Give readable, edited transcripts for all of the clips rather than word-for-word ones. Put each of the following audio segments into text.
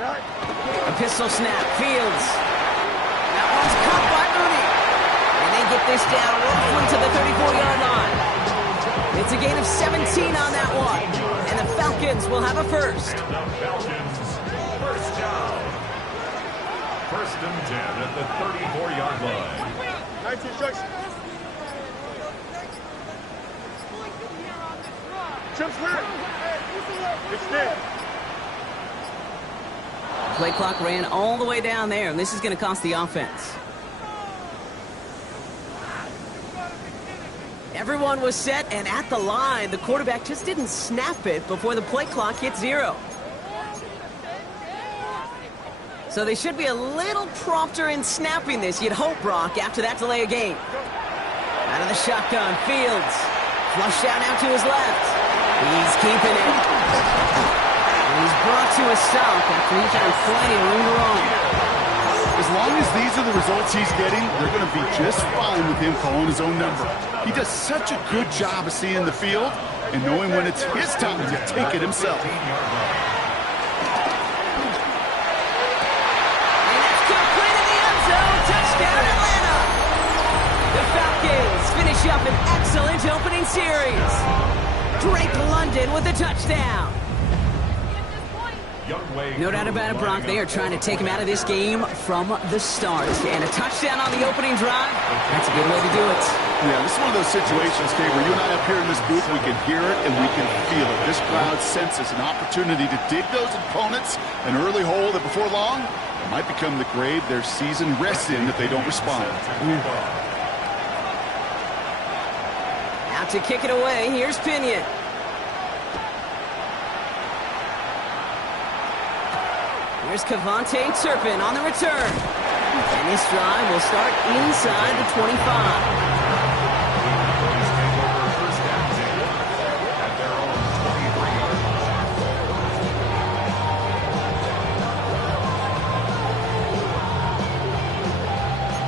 A pistol snap. Fields. That one's caught by Mooney. And they get this down roughly to the 34-yard line. It's a gain of 17 on that one. And the Falcons will have a first. First down. First and 10 at the 34-yard line. 19 seconds. Chips clear. Extend. Play clock ran all the way down there, and this is going to cost the offense. Everyone was set, and at the line, the quarterback just didn't snap it before the play clock hit 0. So they should be a little prompter in snapping this, you'd hope, Brock, after that delay of game. Out of the shotgun, Fields. Flushed out now to his left. He's keeping it. He's brought to a stop after he found plenty of room to run. As long as these are the results he's getting, they're going to be just fine with him calling his own number. He does such a good job of seeing the field and knowing when it's his time to take it himself. And that's complete in the end zone. Touchdown, Atlanta. The Falcons finish up an excellent opening series. Drake London with a touchdown. No doubt about it, Brock. They are trying to take him out of this game from the start. And a touchdown on the opening drive, that's a good way to do it. Yeah, this is one of those situations, Kay, where you and I up here in this booth, we can hear it and we can feel it. This crowd senses an opportunity to dig those opponents an early hole that before long might become the grave their season rests in if they don't respond. Out to kick it away, here's Pinion. Here's Cavante Turpin on the return. And this drive will start inside the 25.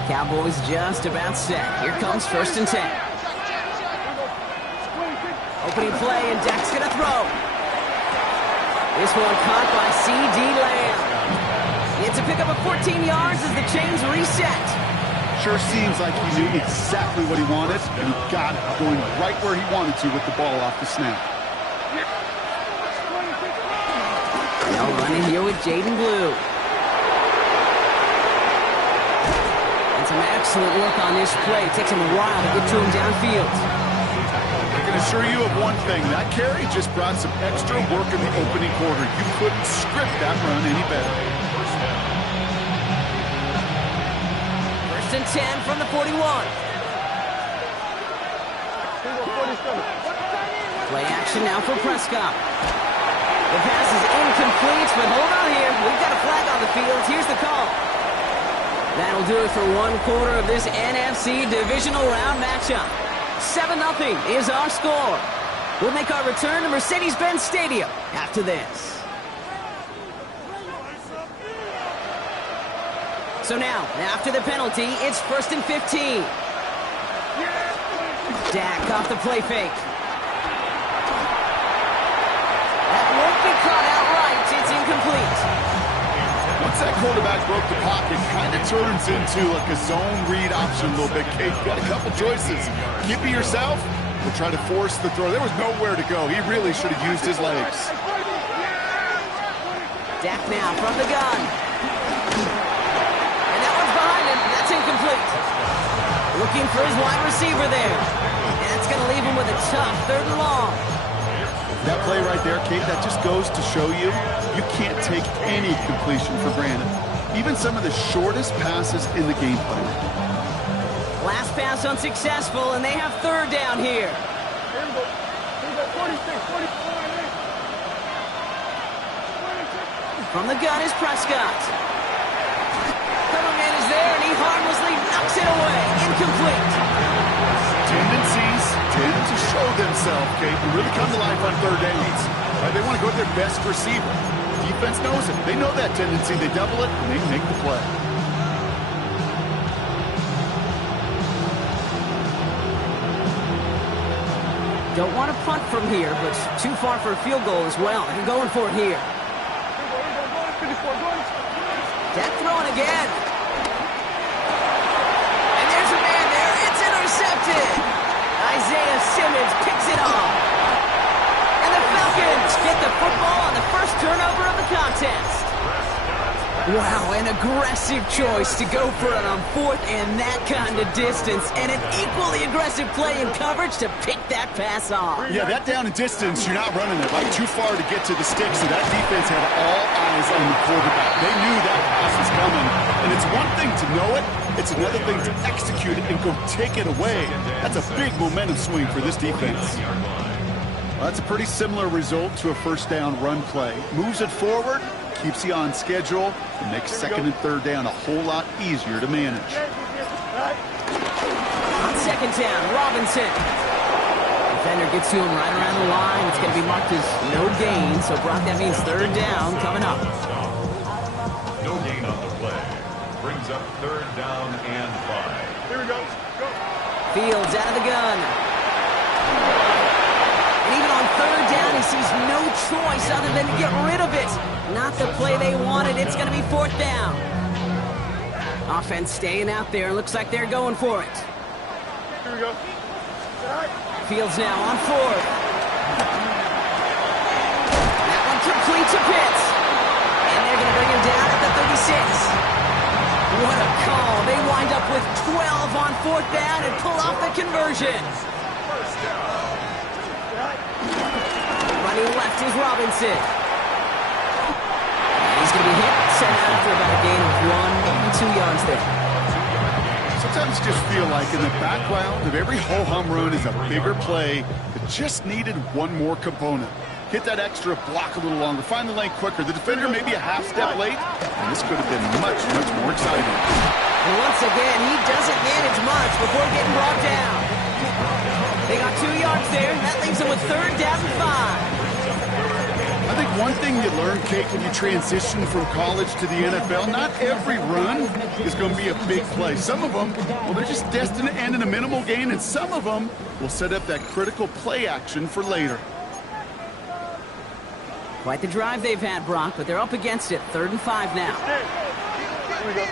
Cowboys just about set. Here comes first and 10. Opening play, and Dak's going to throw. This one caught by C.D. Lamb. It's a pickup of 14 yards as the chains reset. Sure seems like he knew exactly what he wanted, and he got it going right where he wanted to with the ball off the snap. Now running here with Jaden Blue. And some excellent work on this play. It takes him a while to get to him downfield. I can assure you of one thing. That carry just brought some extra work in the opening quarter. You couldn't script that run any better. First and 10 from the 41. Play action now for Prescott. The pass is incomplete, but hold on here. We've got a flag on the field. Here's the call. That'll do it for one quarter of this NFC divisional round matchup. 7-0 is our score. We'll make our return to Mercedes-Benz Stadium after this. So now, after the penalty, it's first and 15. Dak off the play fake. That won't be caught outright. It's incomplete. Once that quarterback broke the pocket, kind of turns into like a zone read option a little bit. Kate, you've got a couple choices. Keep it yourself or try to force the throw. There was nowhere to go. He really should have used his legs. Dak now from the gun. And that one's behind him. That's incomplete. Looking for his wide receiver there. And that's going to leave him with a tough 3rd and long. That play right there, Kate, that just goes to show you can't take any completion for granted. Even some of the shortest passes in the game plan. Last pass unsuccessful, and they have 3rd down here. From the gun is Prescott. Cover man is there, and he harmlessly knocks it away. Incomplete. Tendencies tend to show themselves, Kate, and really come to life on 3rd downs. Right? They want to go with their best receiver. Defense knows it. They know that tendency. They double it, and they make the play. Don't want to punt from here, but too far for a field goal as well. They're going for it here. 54, go again. And there's a man there. It's intercepted. Isaiah Simmons picks it off. And the Falcons get the football on the first turnover of the contest. Wow, an aggressive choice to go for it on fourth and that kind of distance, and an equally aggressive play in coverage to pick that pass off. Yeah, that down and distance, you're not running it like too far to get to the sticks, so that defense had all eyes on the quarterback. They knew that pass was coming, and it's one thing to know it, it's another thing to execute it and go take it away. That's a big momentum swing for this defense. Well, that's a pretty similar result to a first down run play. Moves it forward, keeps you on schedule, and makes second and third down a whole lot easier to manage. On second down, Robinson. Defender gets to him right around the line. It's going to be marked as no gain, so Brock, that means third down coming up. No gain on the play. Brings up third down and 5. Here we go. Go. Fields out of the gun. And even on third down, he sees no choice other than to get rid of it. Not the play they wanted. It's going to be fourth down. Offense staying out there. Looks like they're going for it. Here we go. Fields now on fourth. That one complete to Pitts. And they're going to bring him down at the 36. What a call. They wind up with 12 on fourth down and pull off the conversion. Running left is Robinson. He's going to be hit, sent out after about a gain of 1, 2 yards there. Sometimes you just feel like in the background of every ho-hum run is a bigger play that just needed one more component. Hit that extra block a little longer, find the lane quicker. The defender may be a half step late, and this could have been much, much more exciting. And once again, he doesn't manage much before getting brought down. They got 2 yards there, and that leaves them with third down and 5. I think one thing you learn, Kate, when you transition from college to the NFL, not every run is going to be a big play. Some of them, well, they're just destined to end in a minimal gain, and some of them will set up that critical play action for later. Quite the drive they've had, Brock, but they're up against it. Third and 5 now. Here we go.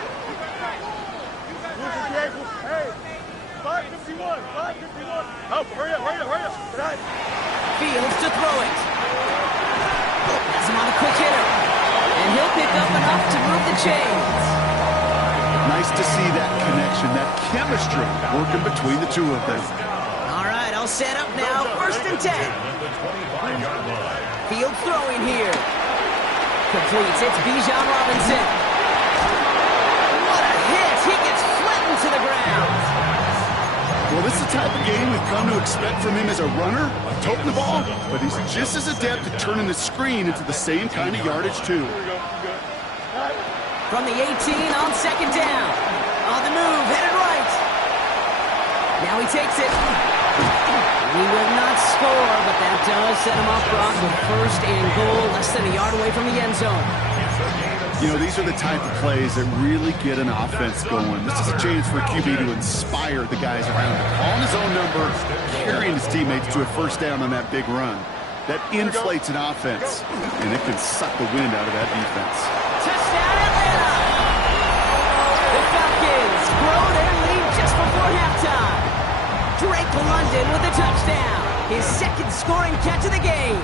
Hey, 5:51. 5:51. Oh, hurry up. Fields to throw it. Has him on a quick hitter. And he'll pick up enough to move the chains. Nice to see that connection, that chemistry working between the two of them. All right, I'll set up now. First and 10. Fields throwing here. Completes. It's Bijan Robinson. What a hit. He gets flattened to the ground. Well, this is the type of game we've come to expect from him as a runner, toting the ball, but he's just as adept at turning the screen into the same kind of yardage, too. From the 18 on second down. On the move, headed right. Now he takes it. He will not score, but that does set him up, Brock, with first and goal, less than a yard away from the end zone. You know, these are the type of plays that really get an offense going. This is a chance for a QB to inspire the guys around him. Calling his own number, carrying his teammates to a first down on that big run. That inflates an offense, and it can suck the wind out of that defense. Touchdown, Atlanta! The Falcons grow their lead just before halftime. Drake London with a touchdown. His second scoring catch of the game.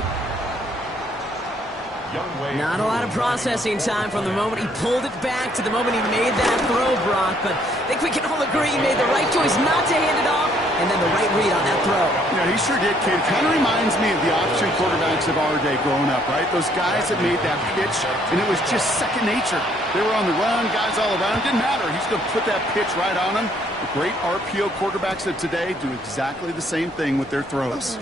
Not a lot of processing time from the moment he pulled it back to the moment he made that throw, Brock. But I think we can all agree he made the right choice not to hand it off, and then the right read on that throw. Yeah, he sure did, kid. Kind of reminds me of the option quarterbacks of our day growing up, right? Those guys that made that pitch, and it was just second nature. They were on the run, guys all around. It didn't matter. He's going to put that pitch right on them. The great RPO quarterbacks of today do exactly the same thing with their throws.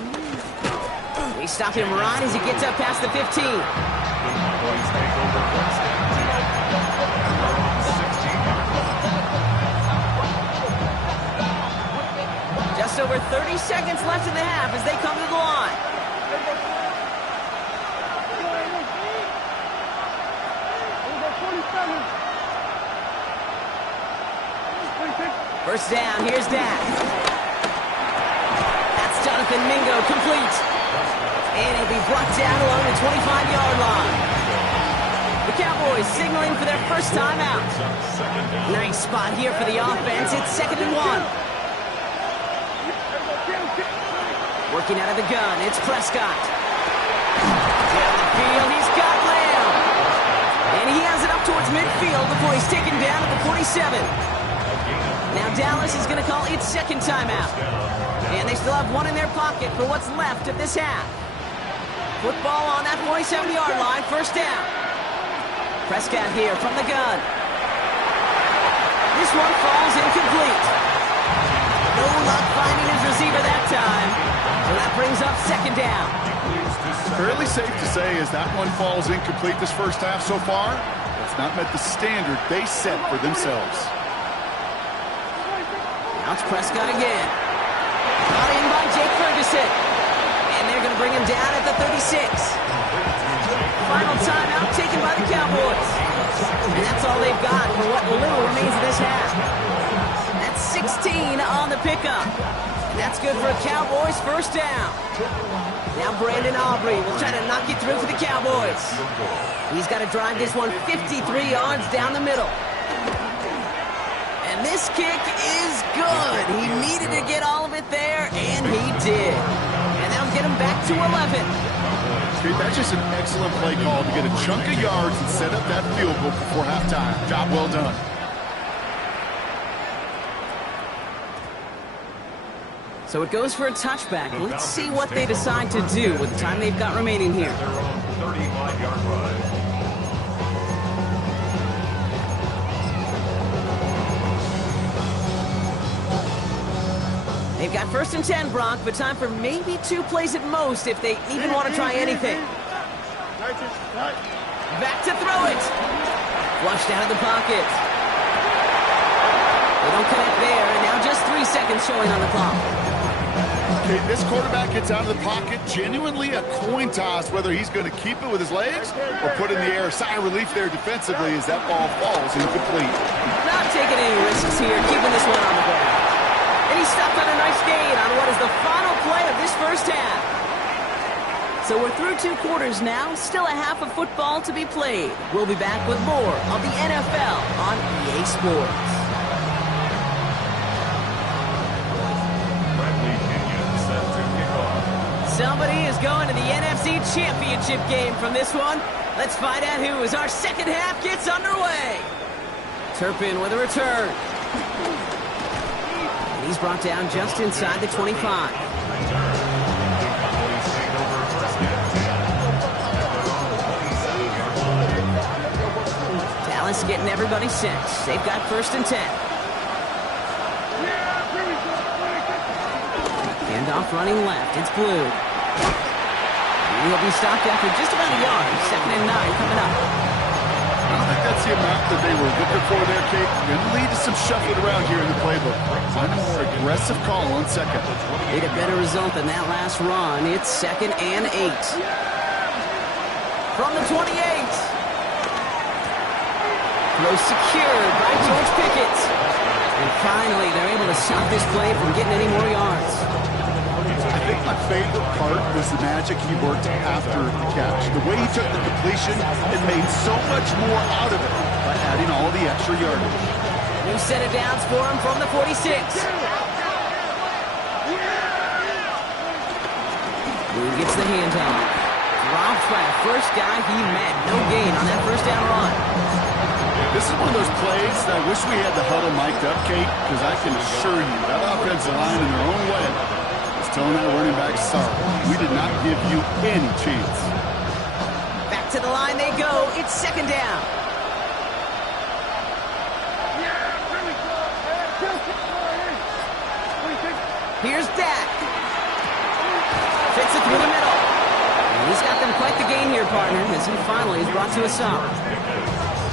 We stop him right as he gets up past the 15. Just over 30 seconds left in the half as they come to the line. First down, here's Dak. That's Jonathan Mingo, complete. And he'll be brought down along the 25-yard line. The Cowboys Cowboys signaling for their first time out. Nice spot here for the offense. It's 2nd and 1. Working out of the gun, it's Prescott. Down the field, he's got Lamb. And he has it up towards midfield before he's taken down at the 47. Now Dallas is going to call its second timeout. And they still have one in their pocket for what's left of this half. Football on that 47-yard line, first down. Prescott here from the gun. This one falls incomplete. No luck finding his receiver that time. So that brings up 2nd down. Fairly safe to say as that one falls incomplete this first half so far, it's not met the standard they set for themselves. Now it's Prescott again. Brought in by Jake Ferguson. And they're going to bring him down at the 36. Final timeout taken by the Cowboys. And that's all they've got for what little remains of this half. That's 16 on the pickup. And that's good for a Cowboys first down. Now Brandon Aubrey will try to knock it through for the Cowboys. He's got to drive this one 53 yards down the middle. And this kick is good. He needed to get all of it there, and he did. And that'll get him back to 11. Dude, that's just an excellent play call to get a chunk of yards and set up that field goal before halftime. Job well done. So it goes for a touchback. Let's see what they decide to do with the time they've got remaining here. Their own 35-yard run. They've got 1st and 10, Brock, but time for maybe 2 plays at most if they even want to try anything. Back to throw it. Flushed out of the pocket. They don't connect there, and now just 3 seconds showing on the clock. Okay, this quarterback gets out of the pocket, genuinely a coin toss whether he's going to keep it with his legs or put in the air. Sigh of relief there defensively as that ball falls incomplete. Not taking any risks here, keeping this one on the ground. And he stopped on a nice gain on what is the final play of this first half. So we're through 2 quarters now, still a half of football to be played. We'll be back with more of the NFL on EA Sports. Somebody is going to the NFC Championship game from this one. Let's find out who as our second half gets underway. Turpin with a return. And he's brought down just inside the 25. Dallas getting everybody set. They've got 1st and 10. Handoff running left. It's Blue. He'll be stopped after just about a yard. 2nd and 9 coming up. I don't think that's the amount that they were looking for there, Kate. Going to lead to some shuffling around here in the playbook. Find a more aggressive call on 2nd. Need a better result than that last run. It's 2nd and 8. From the 28. Throw secured by George Pickett. And finally, they're able to stop this play from getting any more yards. I think my favorite part was the magic he worked after the catch. The way he took the completion and made so much more out of it by adding all the extra yardage. New set of downs for him from the 46. Blue gets the handoff. Dropped by the first guy he met. No gain on that first down run. This is one of those plays that I wish we had the huddle mic'd up, Kate, because I can assure you that offensive line in their own way is telling that running back, sorry, we did not give you any chance. Back to the line they go. It's 2nd down. Here's Dak. Fits it through the middle. And he's got them quite the gain here, partner, as he finally is brought to a stop.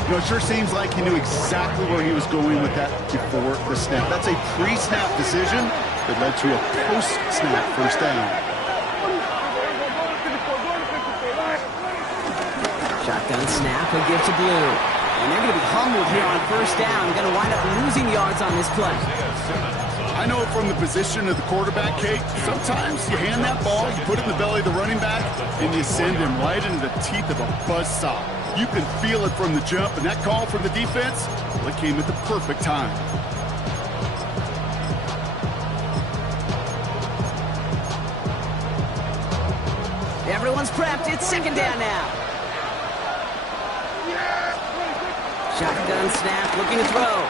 You know, it sure seems like he knew exactly where he was going with that before the snap. That's a pre-snap decision that led to a post-snap first down. Shotgun snap, he'll give to Blue. And they're going to be humbled here on first down. Going to wind up losing yards on this play. I know from the position of the quarterback, Kate, sometimes you hand that ball, you put it in the belly of the running back, and you send him right into the teeth of a buzzsaw. You can feel it from the jump, and that call from the defense, well, it came at the perfect time. Everyone's prepped. It's second down now. Shotgun snap, looking to throw.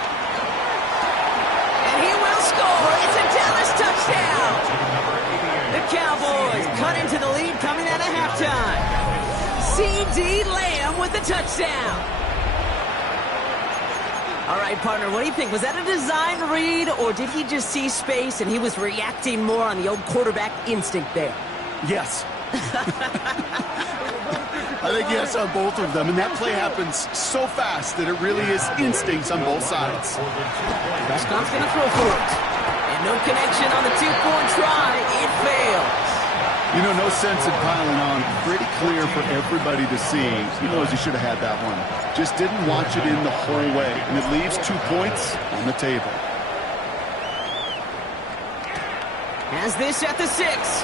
And he will score. It's a Dallas touchdown. The Cowboys cut into the lead coming out of halftime. C.D. Lamb with the touchdown. All right, partner, what do you think? Was that a design read, or did he just see space and he was reacting more on the old quarterback instinct there? Yes. I think yes on both of them, and that play happens so fast that it really is instincts on both sides. Prescott's going to throw for it. And no connection on the two-point try. It fails. You know, no sense in piling on. Pretty clear for everybody to see. He knows he should have had that one. Just didn't watch it in the whole way, and it leaves 2 points on the table. Has this at the 6.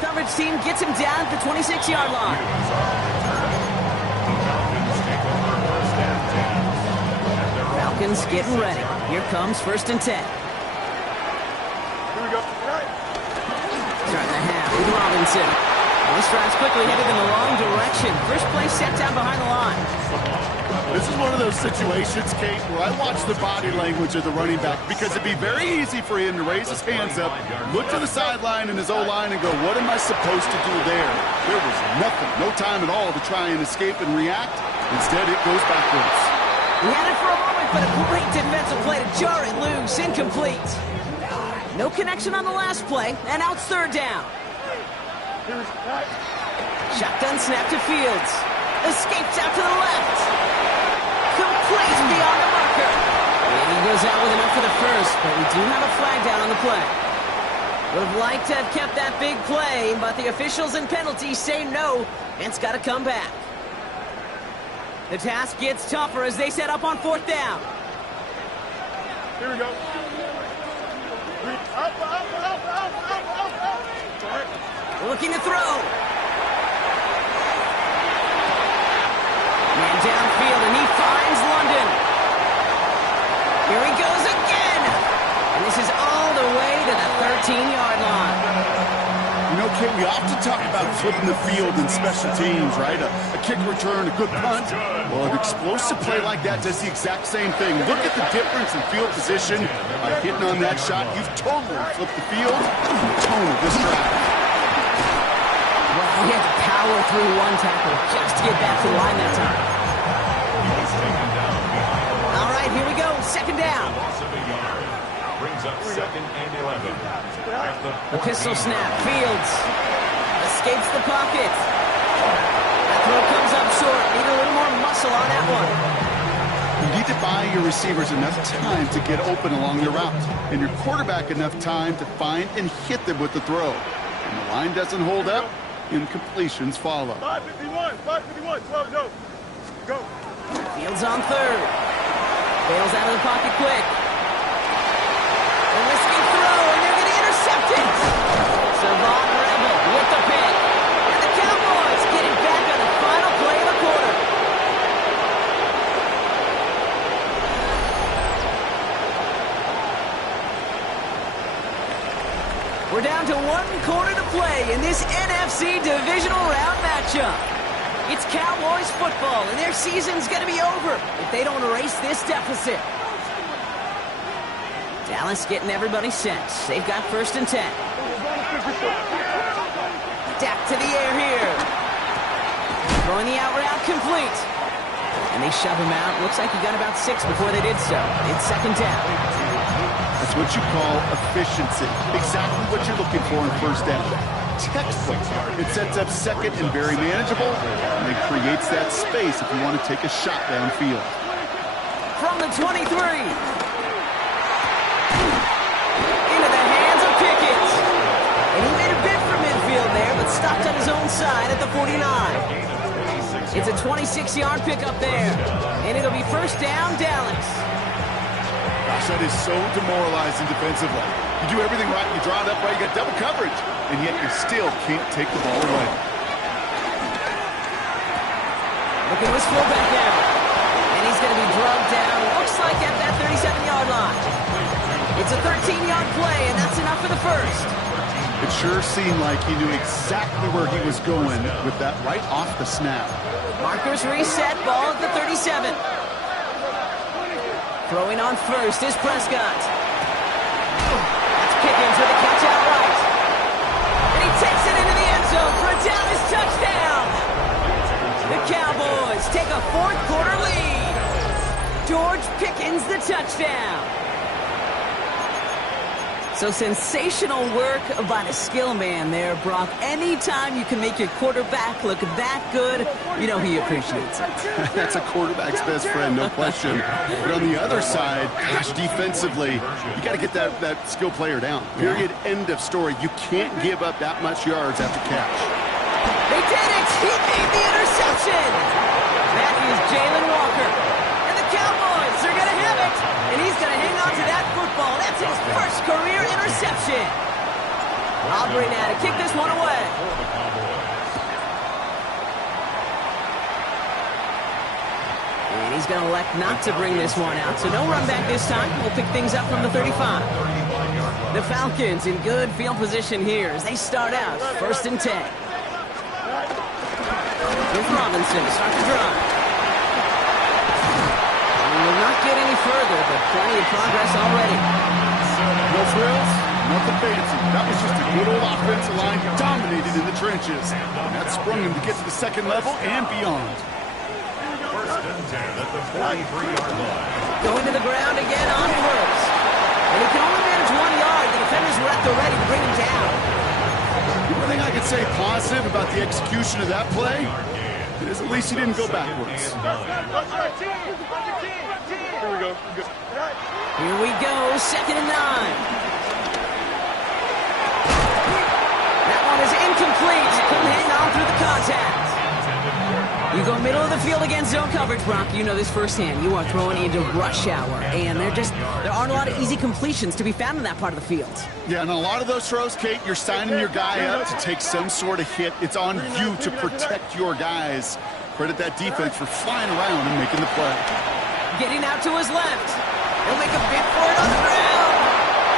Coverage team gets him down at the 26-yard line. Falcons getting ready. Here comes 1st and 10. Here we go. Starting the half with Robinson. This drive's quickly headed in the wrong direction. First play set down behind the line. This is one of those situations, Kate, where I watch the body language of the running back because it'd be very easy for him to raise his hands up, look to the sideline in his O-line and go, what am I supposed to do there? There was nothing, no time at all to try and escape and react. Instead, it goes backwards. He had it for a moment, but a great defensive play to jar it loose. Incomplete. No connection on the last play, and now it's 3rd down. Shotgun snap to Fields. Escapes out to the left. Complete beyond the marker. And he goes out with enough for the first, but we do have a flag down on the play. Would have liked to have kept that big play, but the officials and penalties say no, and it's got to come back. The task gets tougher as they set up on 4th down. Here we go. Up. Looking to throw. Man downfield, and he finds London. Here he goes again. And this is all the way to the 13-yard line. You know, Kate, we often talk about flipping the field in special teams, right? A kick return, a good punt. Well, an explosive play like that does the exact same thing. Look at the difference in field position. By hitting on that shot, you've totally flipped the field and the tone of this drive. Well, he had to power through one tackle just to get back to the line that time. All right, here we go. 2nd down. Brings up 2nd and 11. A pistol snap. Fields escapes the pocket. That throw comes up short. Need a little more muscle on that one. You need to buy your receivers enough time to get open along their route, and your quarterback enough time to find and hit them with the throw. When the line doesn't hold up, incompletions follow. 551, 12, no. Go. Fields on 3rd. Bails out of the pocket quick. A risky throw, and they're going to intercept it. Savon Rebel with the pick. And the Cowboys getting back on the final play of the quarter. We're down to 1 quarter to play in this NFC divisional round matchup. It's Cowboys football, and their season's going to be over if they don't erase this deficit. Dallas getting everybody set. They've got 1st and 10. Dak to the air here. Throwing the out route complete. And they shove him out. Looks like he got about 6 before they did so. It's 2nd down. That's what you call efficiency. Exactly what you're looking for in 1st down. Textbook. It sets up 2nd and very manageable, and it creates that space if you want to take a shot downfield. From the 23. Into the hands of Pickett. And he made a bid for midfield there, but stopped on his own side at the 49. It's a 26-yard pickup there. And it'll be 1st down, Dallas. Gosh, that is so demoralizing defensively. You do everything right, you draw it up right, you got double coverage, and yet you still can't take the ball away. Looking to his fullback now. And he's going to be drugged down, looks like at that 37-yard line. It's a 13-yard play, and that's enough for the first. It sure seemed like he knew exactly where he was going with that right off the snap. Markers reset, ball at the 37. Throwing on first is Prescott. That's Pickens with a catch out right. And he takes it into the end zone for a Dallas touchdown. The Cowboys take a fourth-quarter lead. George Pickens the touchdown. So sensational work by the skill man there, Brock. Anytime you can make your quarterback look that good, you know he appreciates it. That's a quarterback's best friend, no question. But on the other side, gosh, defensively, you got to get that skill player down. Period, end of story. You can't give up that much yards after catch. They did it! He made the interception! That is Jalen Walker. And the Cowboys are going to have it. And he's going to hang on to that football. That's his first career interception. Aubrey now to kick this one away. And he's going to elect not to bring this one out. So no run back this time. We'll pick things up from the 35. The Falcons in good field position here as they start out 1st and 10. Here's Robinson to start the drive. Will not get any further, but plenty of progress already. No frills, nothing fancy. That was just a good old offensive line dominated in the trenches. And that sprung him to get to the second level and beyond. 1st and 10 at the 43-yard line. Going to the ground again on first. And he can only manage 1 yard. The defenders were at the ready to bring him down. The only thing I could say positive about the execution of that play is at least he didn't go backwards. Here we go. Here we go, 2nd and 9. That one is incomplete. Couldn't hang on through the contact. You go middle of the field against zone coverage, Brock. You know this firsthand. You are throwing into rush hour, and there aren't a lot of easy completions to be found in that part of the field. Yeah, and a lot of those throws, Kate, you're signing your guy up to take some sort of hit. It's on you to protect your guys. Credit that defense for flying around and making the play. Getting out to his left. He'll make a bid for it on the ground.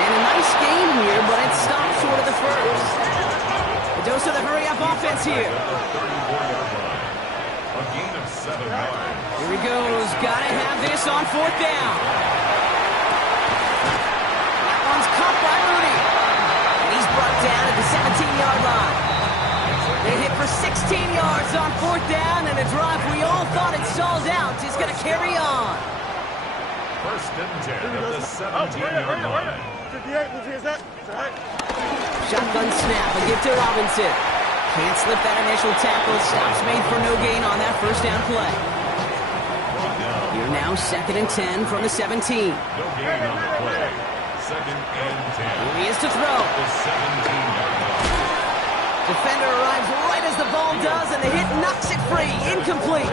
And a nice game here, but it stops short of the first. A dose of the hurry-up offense here. A gain of 7 yards. Here he goes. Gotta have this on 4th down. That one's caught by Mooney. And he's brought down at the 17-yard line. They hit for 16 yards on 4th down, and a drive we all thought it stalled out is going to carry on. 1st and 10 at the 17-yard line. 58, is that? Shotgun snap, a give to Robinson. Can't slip that initial tackle. Stops made for no gain on that 1st down play. Here now 2nd and 10 from the 17. No gain on the play. 2nd and 10. Here he is to throw. The 17-yard line. Defender arrives right as the ball does, and the hit knocks it free. Incomplete.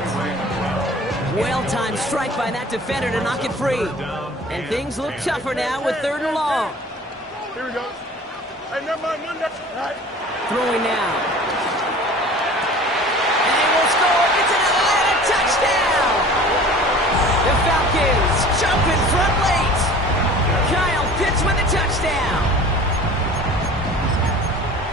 Well-timed strike by that defender to knock it free. And things look tougher now with 3rd and long. Here we go. Hey, never mind, Monday. Throwing now. And they will score. It's an Atlanta touchdown. The Falcons jump in front late. Kyle Pitts with a touchdown.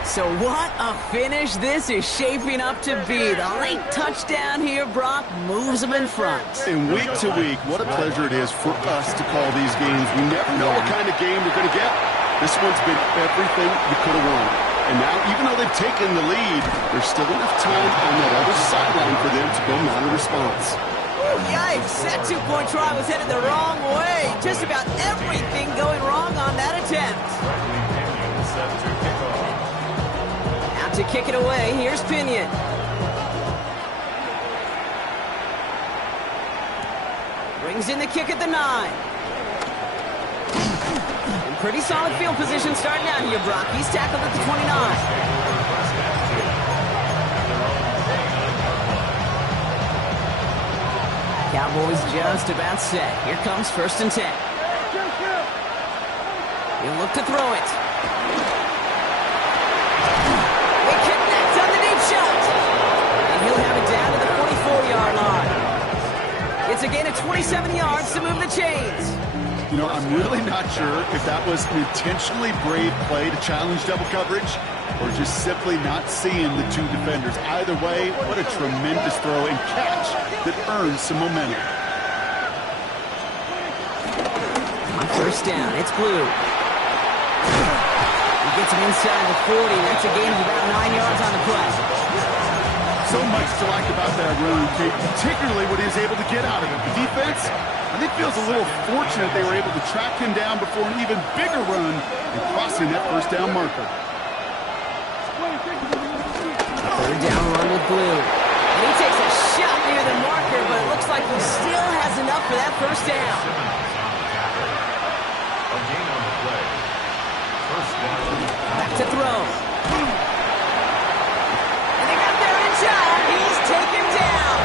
So what a finish this is shaping up to be. The late touchdown here, Brock, moves them in front. And week to week, what a pleasure it is for us to call these games. We never know what kind of game we're going to get. This one's been everything you could have won. And now, even though they've taken the lead, there's still enough time on that other sideline for them to go mount a response. Ooh, yikes, that two-point try was headed the wrong way. Just about everything going wrong on that attempt. Set to kick off. Out to kick it away, here's Pinion. Brings in the kick at the 9. In pretty solid field position starting out here, Brock. He's tackled at the 29. Cowboys just about set. Here comes 1st and 10. He'll look to throw it. They connect on the deep shot. And he'll have it down to the 44-yard line. 27 yards to move the chains. You know, I'm really not sure if that was an intentionally brave play to challenge double coverage or just simply not seeing the two defenders. Either way, what a tremendous throw and catch that earns some momentum. On first down, it's Blue. He gets him inside the 40. That's a gain of about 9 yards on the play. So much to like about that run, Kate, particularly what he was able to get out of it. The defense, I think, feels a little fortunate they were able to track him down before an even bigger run and crossing that first down marker. Third down run with Blue. And he takes a shot near the marker, but it looks like he still has enough for that first down. A gain on the play. First down. Back to throw. And they got there in time. He's taken down.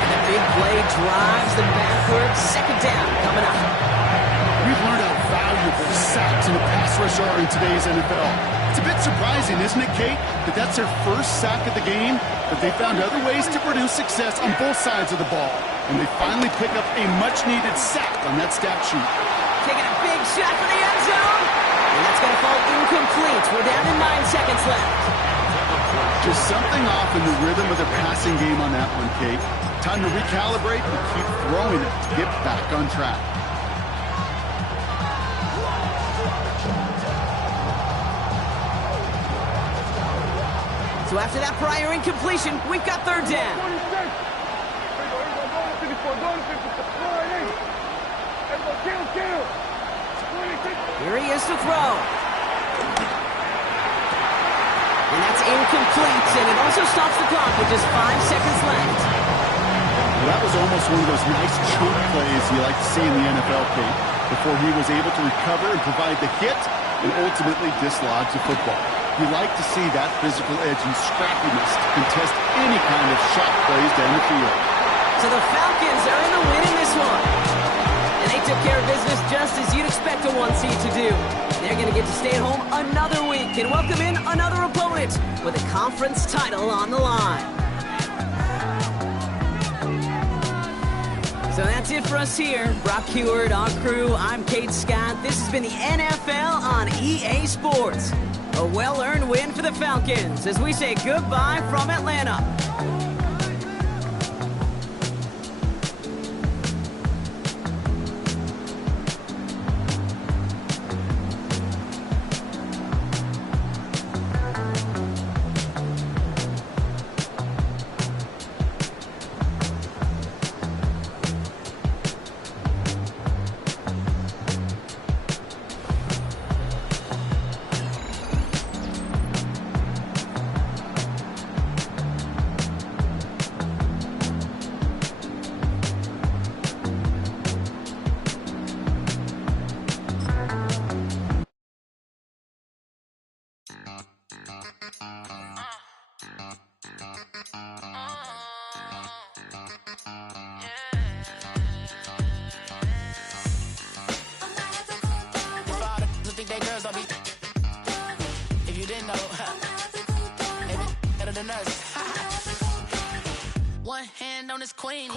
And the big play drives them backwards. Second down coming up. We've learned how valuable sacks in the pass rush are in today's NFL. It's a bit surprising, isn't it, Kate, that that's their first sack of the game, but they found other ways to produce success on both sides of the ball. And they finally pick up a much-needed sack on that stat sheet. Taking a big shot for the end zone. And that's going to fall incomplete. We're down to 9 seconds left. Just something off in the rhythm of the passing game on that one, Kate. Time to recalibrate and keep throwing it to get back on track. So after that prior incompletion, we've got third down. Here he is to throw. And that's incomplete, and it also stops the clock with just 5 seconds left. Well, that was almost one of those nice chunk plays you like to see in the NFL, Kate, before he was able to recover and provide the hit and ultimately dislodge the football. You like to see that physical edge and scrappiness to contest any kind of shot plays down the field. So the Falcons earn the win in this one. And they took care of business just as you'd expect a 1 seed to do. They're going to get to stay at home another week and welcome in another opponent with a conference title on the line. So that's it for us here. Brock Heward, our crew, I'm Kate Scott. This has been the NFL on EA Sports. A well-earned win for the Falcons as we say goodbye from Atlanta. If you didn't know, better than us. One hand on his queen.